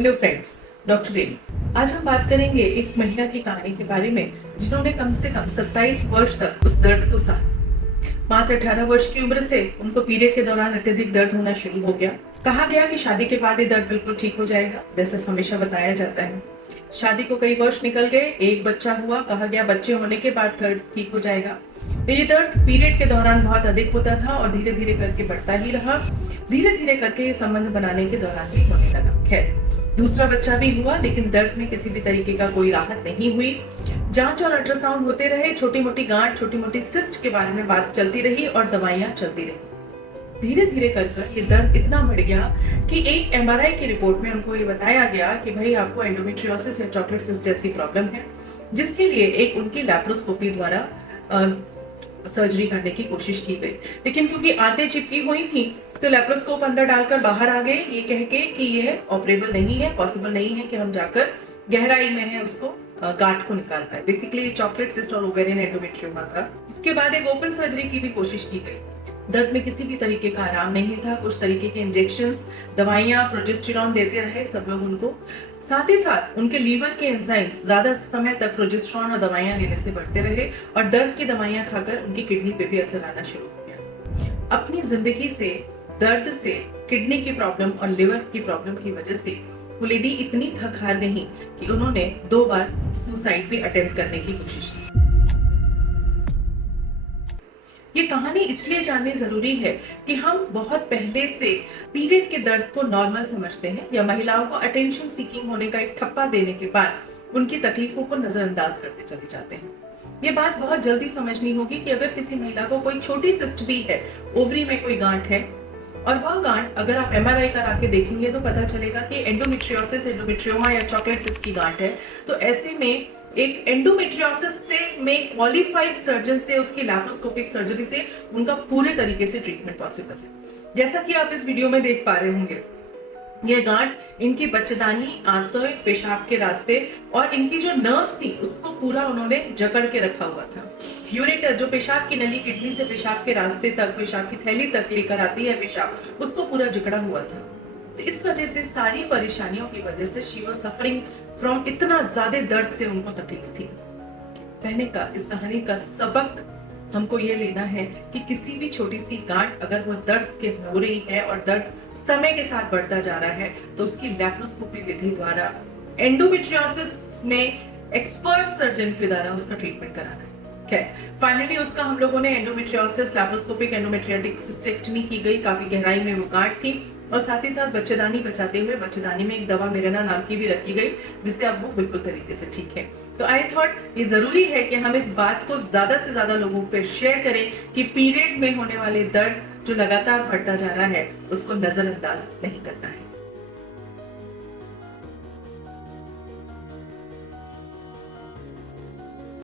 Hello friends, doctor रेनी। आज हम बात करेंगे एक महिला की कहानी के बारे में जिन्होंने कम से कम 27 वर्ष तक उस दर्द को सहा। मात्र 18 वर्ष की उम्र से उनको पीरियड के दौरान अत्यधिक दर्द होना शुरू हो गया। कहा गया कि शादी के बाद ये दर्द बिल्कुल ठीक हो जाएगा, जैसे हमेशा बताया जाता है। शादी को कई वर्ष निकल गए, एक बच्चा हुआ, कहा गया बच्चे होने के बाद दर्द ठीक हो जाएगा। तो ये दर्द पीरियड के दौरान बहुत अधिक होता था और धीरे धीरे करके बढ़ता ही रहा। धीरे धीरे करके ये संबंध बनाने के दौरान भी होने लगा। खैर, दूसरा बच्चा भी हुआ, लेकिन दर्द में किसी भी तरीके का कोई राहत नहीं हुई। जांच और अल्ट्रासाउंड होते रहे, छोटी मोटी गांठ, छोटी मोटी सिस्ट के बारे में बात चलती रही और दवाइयां चलती रही। धीरे धीरे कर ये दर्द इतना बढ़ गया कि एक एमआरआई की रिपोर्ट में उनको ये बताया गया कि भाई आपको एंडोमेट्रियोसिस या चॉकलेट सिस्ट जैसी प्रॉब्लम है, जिसके लिए एक उनकी लैप्रोस्कोपी द्वारा सर्जरी करने की कोशिश की गई। लेकिन क्योंकि आंतें चिपकी हुई थी तो लैप्रोस्कोप अंदर डालकर बाहर आ गए, ये कह के कि यह ऑपरेबल नहीं है, पॉसिबल नहीं है कि हम जाकर गहराई में है उसको गांठ को निकाल पाए। बेसिकली चॉकलेट सिस्ट और ओवेरियन एंडोमेट्रियोमा था। इसके बाद एक ओपन सर्जरी की भी कोशिश की गई। दर्द में किसी भी तरीके का आराम नहीं था। कुछ तरीके के इंजेक्शंस, दवाइयां, प्रोजेस्टेरॉन देते रहे सब लोग उनको। साथ ही साथ उनके लीवर के एंजाइम्स ज्यादा समय तक प्रोजेस्टेरॉन और दवाइयां लेने से बढ़ते रहे और दर्द की दवाइयां खाकर उनकी किडनी पे भी असर आना शुरू हो गया। अपनी जिंदगी से, दर्द से, किडनी की प्रॉब्लम और लिवर की प्रॉब्लम की वजह से वो लेडी इतनी थक हार गई कि उन्होंने 2 बार सुसाइड भी अटेम्प्ट करने की कोशिश की। ये कहानी इसलिए जाननी जरूरी है कि हम बहुत पहले से पीरियड के दर्द को नॉर्मल समझते हैं या महिलाओं को अटेंशन सीकिंग होने का एक ठप्पा देने के बाद उनकी तकलीफों को नजरअंदाज करते चले जाते हैं। ये बात बहुत जल्दी समझनी होगी कि अगर किसी महिला को कोई छोटी सिस्ट भी है, ओवरी में कोई गांठ है, और वह गांठ अगर आप एमआरआई करा के देखेंगे तो पता चलेगा कि एंडोमेट्रियोसिस, एंडोमेट्रियोमा या चॉकलेट सिस्ट की गांठ है, तो ऐसे में एक एंडोमेट्रियोसिस से में क्वालिफाइड सर्जन से, उसकी लैप्रोस्कोपिक सर्जरी से उनका पूरे तरीके से ट्रीटमेंट पॉसिबल है। जैसा कि आप इस वीडियो में देख पा रहे होंगे, यह गांठ इनकी बच्चेदानी, आंतों, पेशाब के रास्ते और इनकी जो नर्व्स थी उसको पूरा उन्होंने जकड़ के रखा हुआ था। यूरेटर, जो पेशाब की नली किडनी से पेशाब के रास्ते तक, पेशाब की थैली तक लेकर आती है पेशाब, उसको पूरा जकड़ा हुआ था। तो इस वजह से, सारी परेशानियों की वजह से शी वाज सफरिंग फ्रॉम, इतना ज्यादा दर्द से उनको तकलीफ थी। कहने का, इस कहानी का सबक हमको ये लेना है कि किसी भी छोटी सी गांठ अगर वो दर्द के हो रही है और दर्द समय के साथ बढ़ता जा रहा है तो उसकी लैप्रोस्कोपी विधि द्वारा, एंडोमेट्रियोसिस में एक्सपर्ट सर्जन के द्वारा उसका ट्रीटमेंट कराना है। फाइनली उसका हम लोगों ने एंडोमेट्रियोसिस, लैप्रोस्कोपिक एंडोमेट्रियोटिक सिस्टेक्टमी की गई। काफी गहराई में वो गांठ थी और साथ ही साथ बच्चेदानी बचाते हुए बच्चेदानी में एक दवा मिरेना नाम की भी रखी गई, जिससे अब वो बिल्कुल तरीके से ठीक है। तो आई थॉट ये जरूरी है कि हम इस बात को ज्यादा से ज्यादा लोगों पे शेयर करें कि पीरियड में होने वाले दर्द जो लगातार बढ़ता जा रहा है उसको नजरअंदाज नहीं करना है।